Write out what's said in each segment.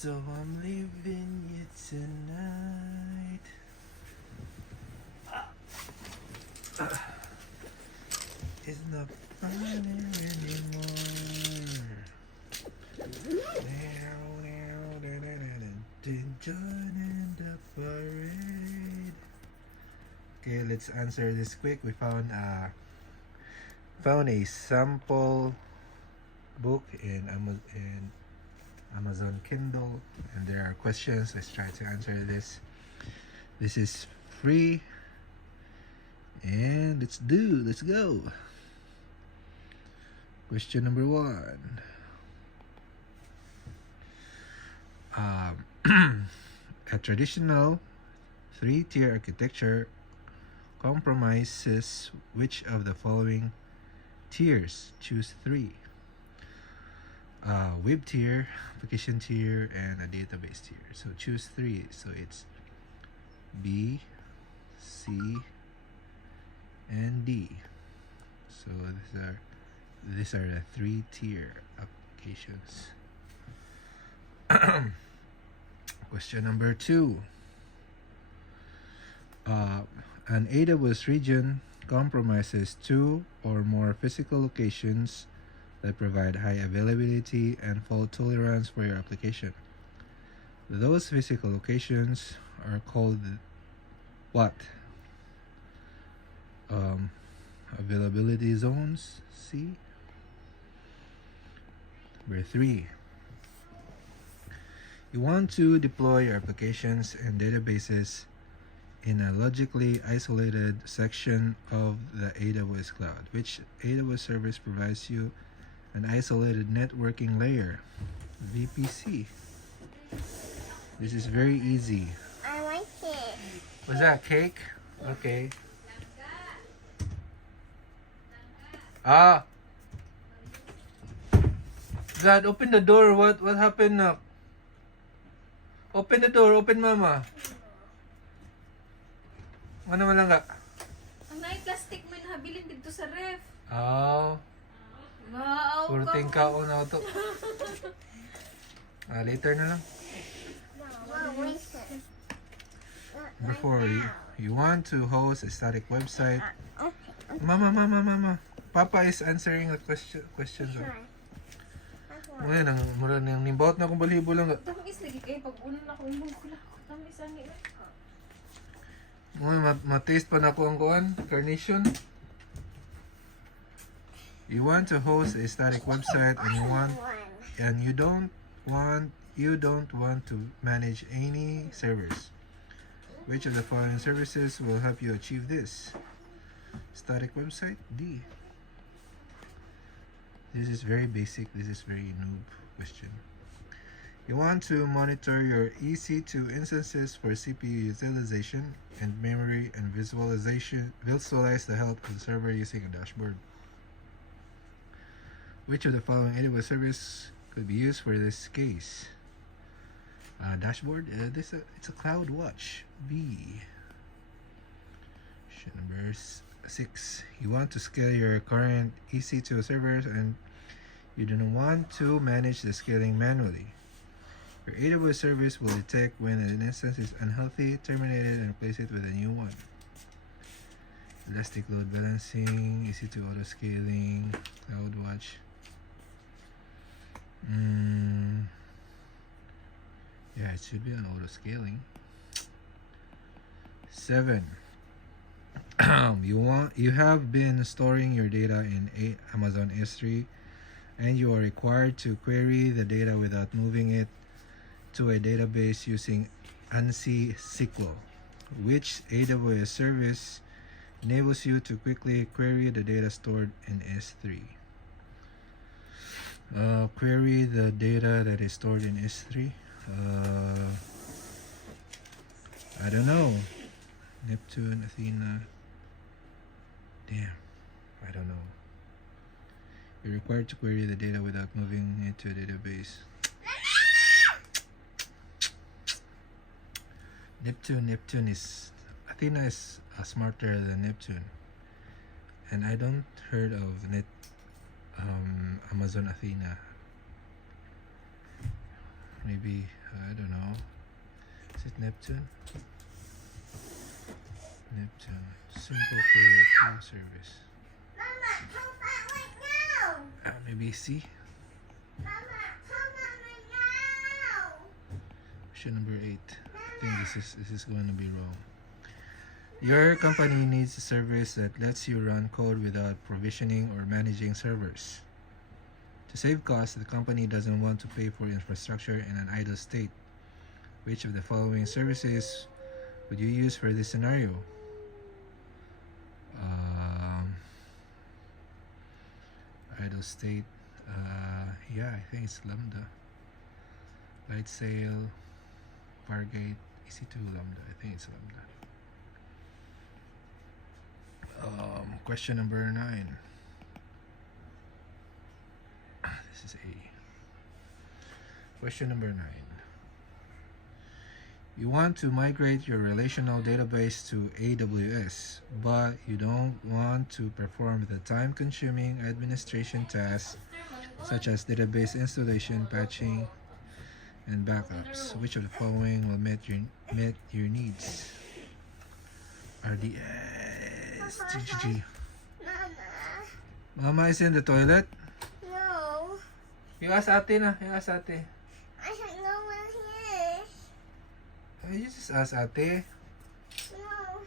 So I'm leaving you tonight. It's not funny anymore. Joining the parade. Okay, let's answer this quick. We found a sample book in Amazon Kindle, and there are questions. Let's try to answer this. This is free, and let's go. Question number 1. A traditional 3-tier architecture compromises which of the following tiers? Choose 3. Web tier, application tier, and a database tier. So choose 3. So it's B, C, and D. So these are the 3-tier applications. Question number 2. An AWS region compromises 2 or more physical locations that provide high availability and fault tolerance for your application. Those physical locations are called what? Availability zones. C. Number 3. You want to deploy your applications and databases in a logically isolated section of the AWS cloud. Which AWS service provides you an isolated networking layer? VPC. This is very easy. I like it. Was that cake? Okay. God, open the door. What happened now? Open the door. Open, mama. Ano man lang ka? Ang plastic mo nahabilin dito sa ref. Oh. Wow. Puro tingkao na to. Later na lang. Number 4. You want to host a static website. Mama. Papa is answering the questions. Ngayon, mura nang nimbaut na akong balibo lang. Tamis lagi kayo pag unan ako umong ko lang. Tamis ani. Mataste pa na ko ang kuan, carnation. You want to host a static website and you don't want to manage any servers. Which of the following services will help you achieve this? Static website. D. This is very basic. This is very noob question. You want to monitor your EC2 instances for CPU utilization and memory and visualize the health of the server using a dashboard. Which of the following AWS service could be used for this case? Dashboard. It's a CloudWatch. B. Question number 6. You want to scale your current EC2 servers and you don't want to manage the scaling manually. Your AWS service will detect when an instance is unhealthy, terminate it, and replace it with a new one. Elastic load balancing, EC2 auto scaling, CloudWatch. Yeah, it should be an auto scaling. 7. You have been storing your data in Amazon S3 and you are required to query the data without moving it to a database using ANSI SQL. Which AWS service enables you to quickly query the data stored in S3? Query the data that is stored in S3. I don't know. Neptune, Athena. Damn, I don't know. You're required to query the data without moving it to a database. Neptune is... Athena is smarter than Neptune. And I don't heard of Amazon Athena. Maybe, I don't know. Is it Neptune? Neptune. Simple queue service. Mama, come back right now. Maybe C? Mama, come back right now. Question number 8. I think this is going to be wrong. Your company needs a service that lets you run code without provisioning or managing servers. To save costs, the company doesn't want to pay for infrastructure in an idle state. Which of the following services would you use for this scenario? Idle state. Yeah, I think it's Lambda. Light sail, Fargate, EC2 Lambda. I think it's Lambda. Question number 9. This is A. Question number 9. You want to migrate your relational database to AWS, but you don't want to perform the time-consuming administration tasks such as database installation, patching, and backups. Which of the following will meet your needs? RDS. GGG. Mama. Mama is in the toilet. No. You ask ate na. You ask ate. I don't know where he is. You just ask ate. No.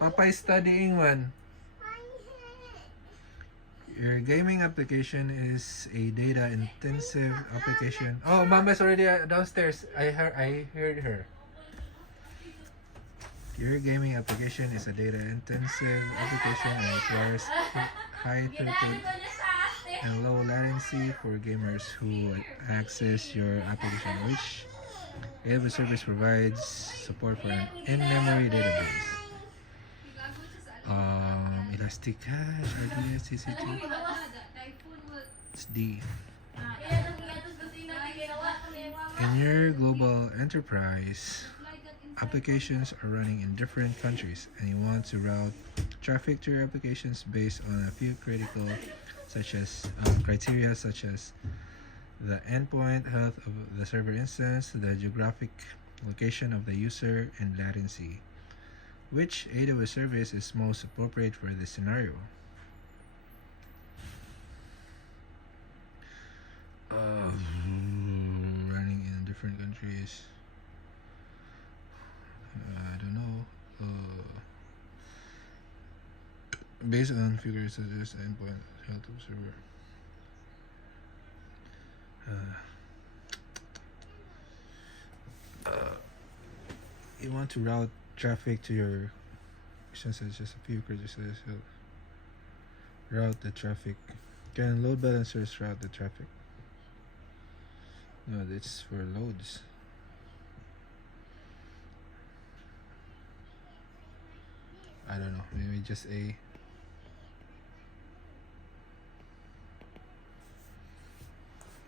Papa is studying one. I Your gaming application is a data-intensive application. Oh, Mama's already downstairs. I heard her. Your gaming application is a data-intensive application and requires high throughput and low latency for gamers who access your application, which AWS service provides support for an in-memory database. Elastic Cache, RDS, CC2. It's D. In your global enterprise, applications are running in different countries, and you want to route traffic to your applications based on a few critical criteria such as the endpoint health of the server instance, the geographic location of the user, and latency. Which AWS service is most appropriate for this scenario? Running in different countries. I don't know. Based on figures such as endpoint health of server. You want to route traffic to your since it's just a few criteria, so route the traffic. Can load balancers route the traffic? No, it's for loads. I don't know, maybe just A.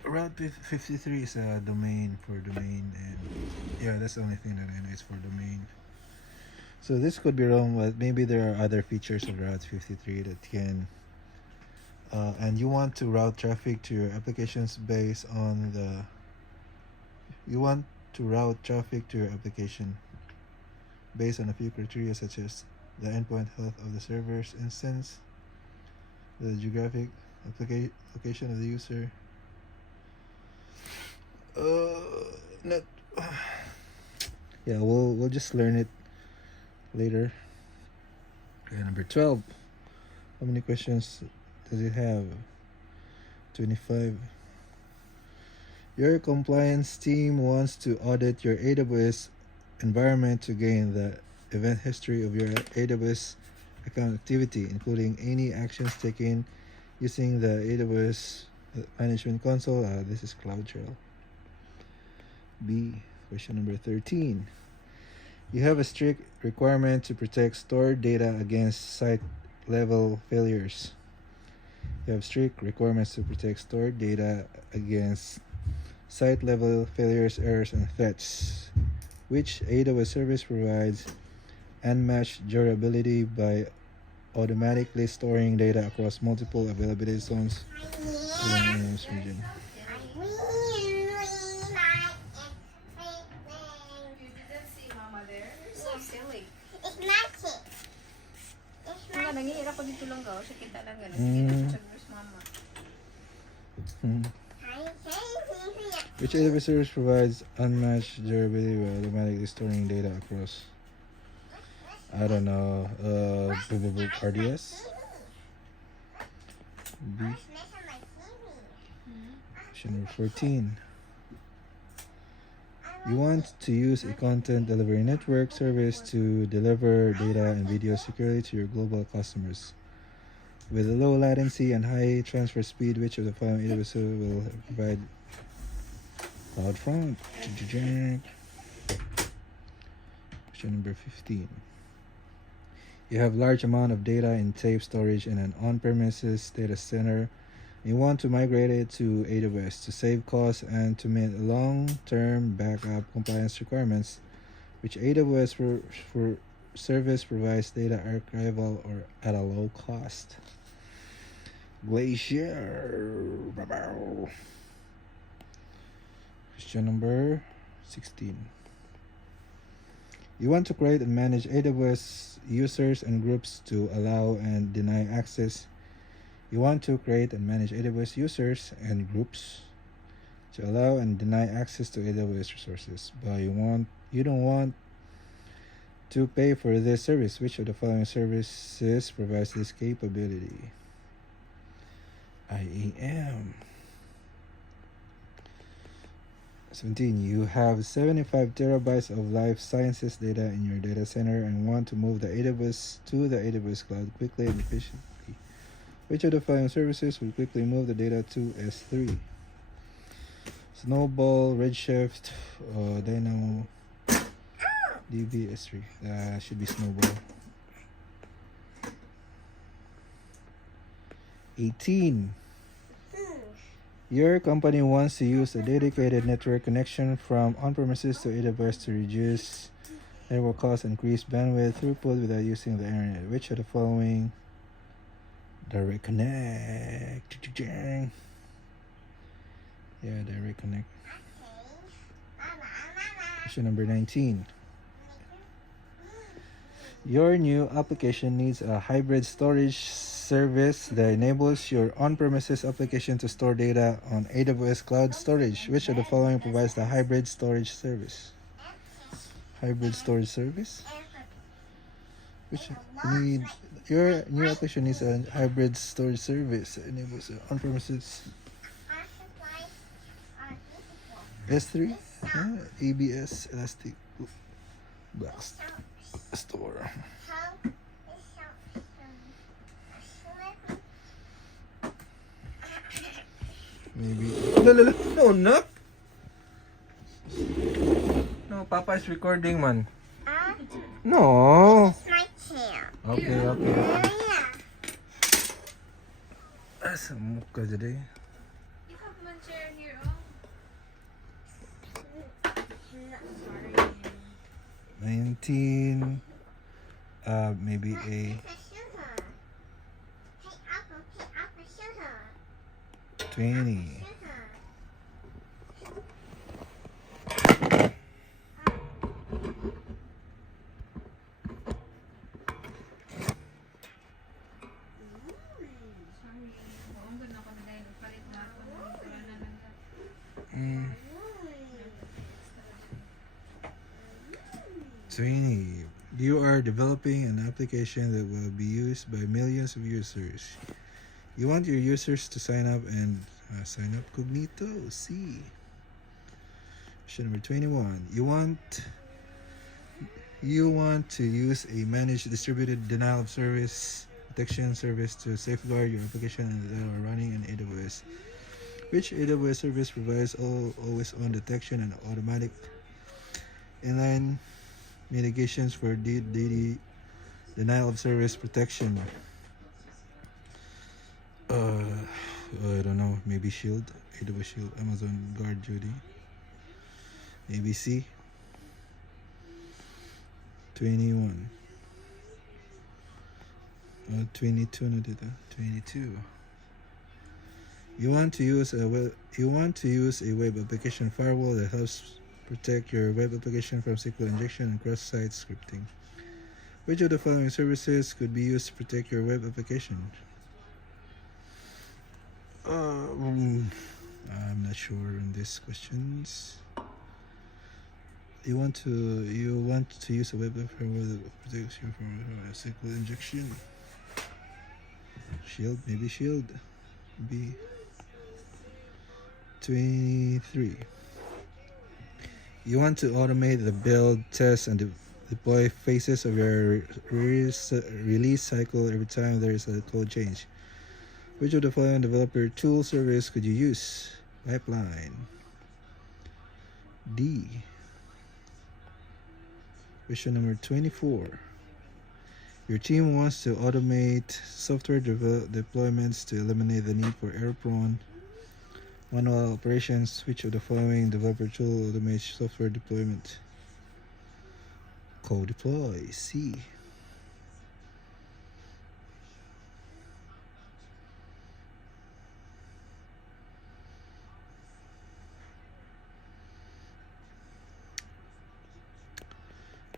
Route 53 is a domain for domain, and yeah, that's the only thing that I know is for domain. So this could be wrong, but maybe there are other features of Route 53 that can and you want to route traffic to your applications based on the you want to route traffic to your application based on a few criteria such as the endpoint health of the server's instance, the geographic location of the user. Not. Yeah, we'll just learn it later. Okay, number 12. How many questions does it have? 25. Your compliance team wants to audit your AWS environment to gain the event history of your AWS account activity, including any actions taken using the AWS management console. This is CloudTrail. B. Question number 13. You have a strict requirement to protect stored data against site-level failures. You have strict requirements to protect stored data against site-level failures, errors, and threats. Which AWS service provides unmatched durability by automatically storing data across multiple availability zones within an region? Nangihirap ko dito lang gaw. Siya kita lang gano'n. Mm. Sige na siya verse mama. Which AWS service provides unmatched durability by automatically storing data across? I don't know. RDS? B. Question number 14. You want to use a content delivery network service to deliver data and video securely to your global customers. With a low latency and high transfer speed, which of the following AWS will provide CloudFront? Question number 15. You have large amount of data in tape storage in an on-premises data center. You want to migrate it to AWS to save costs and to meet long-term backup compliance requirements, which AWS for service provides data archival or at a low cost. Glacier. Question number 16. You want to create and manage AWS users and groups to allow and deny access. You want to create and manage AWS users and groups to allow and deny access to AWS resources, but you don't want to pay for this service. Which of the following services provides this capability? IAM. 17. You have 75 terabytes of life sciences data in your data center and want to move the AWS to the AWS cloud quickly and efficiently. Which of the following services will quickly move the data to S3? Snowball, Redshift, Dynamo, DB, S3. Should be Snowball. 18. Your company wants to use a dedicated network connection from on-premises to AWS to reduce network costs and increase bandwidth throughput without using the internet. Which of the following? Direct connect. Yeah, direct connect. Question number 19. Your new application needs a hybrid storage service that enables your on-premises application to store data on AWS cloud storage. Which of the following provides the hybrid storage service? Hybrid storage service? Your new application needs a hybrid storage service that enables on-premises S3, ABS, Elastic Block Store. Maybe. No, not. No, Papa is recording, man. No. My chair. Okay. Yeah. Asa mo ka today? You have one chair here, oh. Sorry. 19. Maybe a 20. Mm. 20. You are developing an application that will be used by millions of users. You want your users to sign up and sign up cognito. C. Question number 21. You want to use a managed distributed denial of service protection service to safeguard your application and that are running in AWS. Which AWS service provides always-on detection and automatic inline mitigations for denial of service protection? I don't know. Maybe Shield, AWS Shield, Amazon Guard Duty. Maybe C. 21. 22 na dito. 22. You want to use a web application firewall that helps protect your web application from SQL injection and cross-site scripting. Which of the following services could be used to protect your web application? I'm not sure on these questions. You want to use a web application that protects you from a SQL injection? Shield, maybe Shield. B. 23. You want to automate the build, test, and deploy phases of your release cycle every time there is a code change. Which of the following developer tool service could you use? Pipeline. D. Question number 24. Your team wants to automate software deployments to eliminate the need for error-prone manual operations. Which of the following developer tool automates software deployment? Co-deploy. C.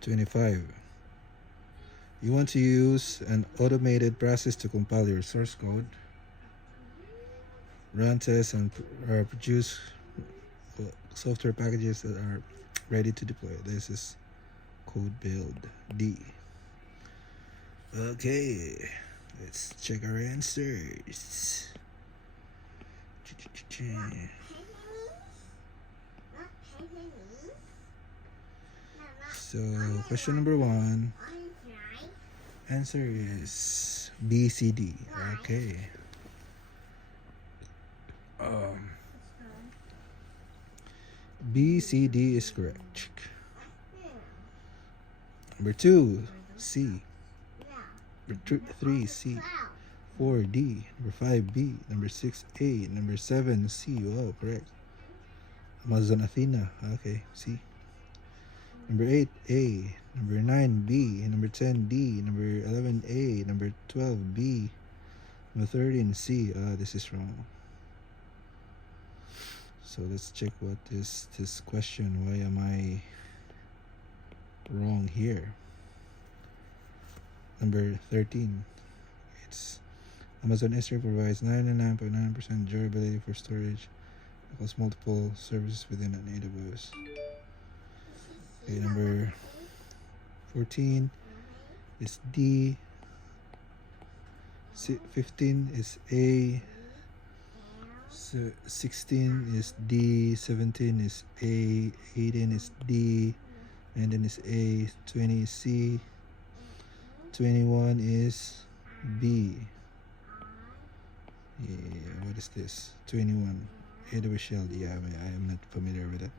$25. You want to use an automated process to compile your source code, run tests, and produce software packages that are ready to deploy. This is code build. D. Okay, let's check our answers. So, question number 1, answer is B, C, D. Okay. B, C, D is correct. Number 2, C. Number 3, C. 4, D. Number 5, B. Number 6, A. Number 7, C. Wow, correct. Amazon Athena. Okay, C. Number 8, A. Number 9, B. Number 10, D. Number 11, A. Number 12, B. Number 13, C. This is wrong. So let's check what is this question. Why am I wrong here? Number 13. It's Amazon S3 provides 99.9% durability for storage across multiple services within an AWS. Okay, number 14 is D. 15 is A. 16 is D. 17 is A. 18 is D. And then is A. 20 is C. 21 is B. Yeah, what is this? 21. AWS Shield. Yeah, I am not familiar with that.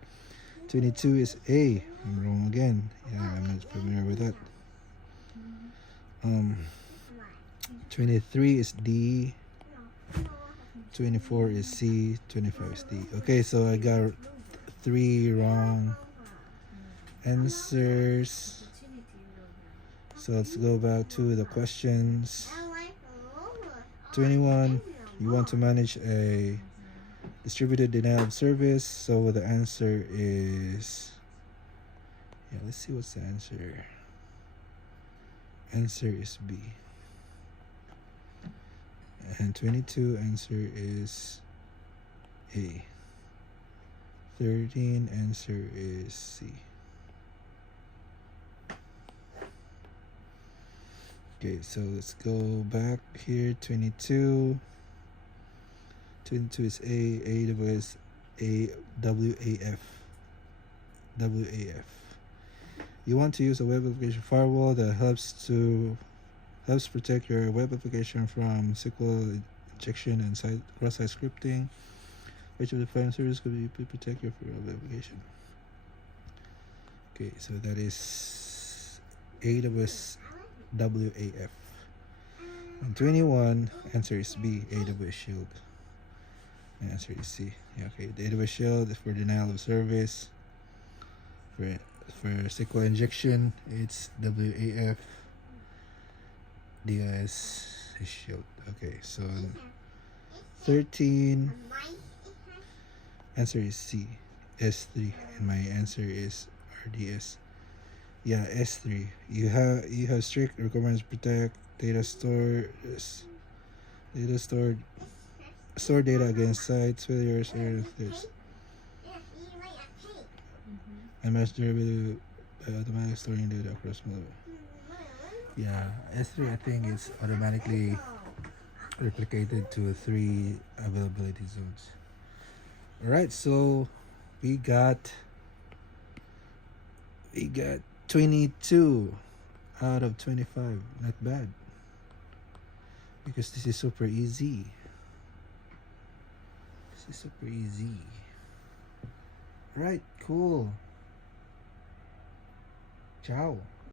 22 is A. I'm wrong again. Yeah, I'm not familiar with that. 23 is D. 24 is C. 25 is D. Okay, so I got 3 wrong answers. So let's go back to the questions. 21, you want to manage a distributed denial of service. So the answer is, yeah, let's see what's the answer. Answer is B. And 22, answer is A. 13, answer is C. Okay, so let's go back here. 22. 22 is A. AWS WAF. You want to use a web application firewall that helps protect your web application from SQL injection and cross-site scripting. Which of the following services could protect your web application? Okay, so that is AWS WAF. And 21, answer is B, AWS Shield. And answer is C. Yeah, okay, the AWS Shield is for denial of service. For SQL injection, it's WAF. DOS is Shield. Okay, so 13, answer is C, S3, and my answer is RDS. Yeah, S3. You have strict requirements to protect data stored store data against sites failures or this. Yeah, you like a cake. And match durability by automatic storing data across multiple. Yeah, S3 I think it's automatically replicated to 3 availability zones. Alright, so we got we got 22 out of 25. Not bad. Because this is super easy. This is super easy. Right, cool. Ciao.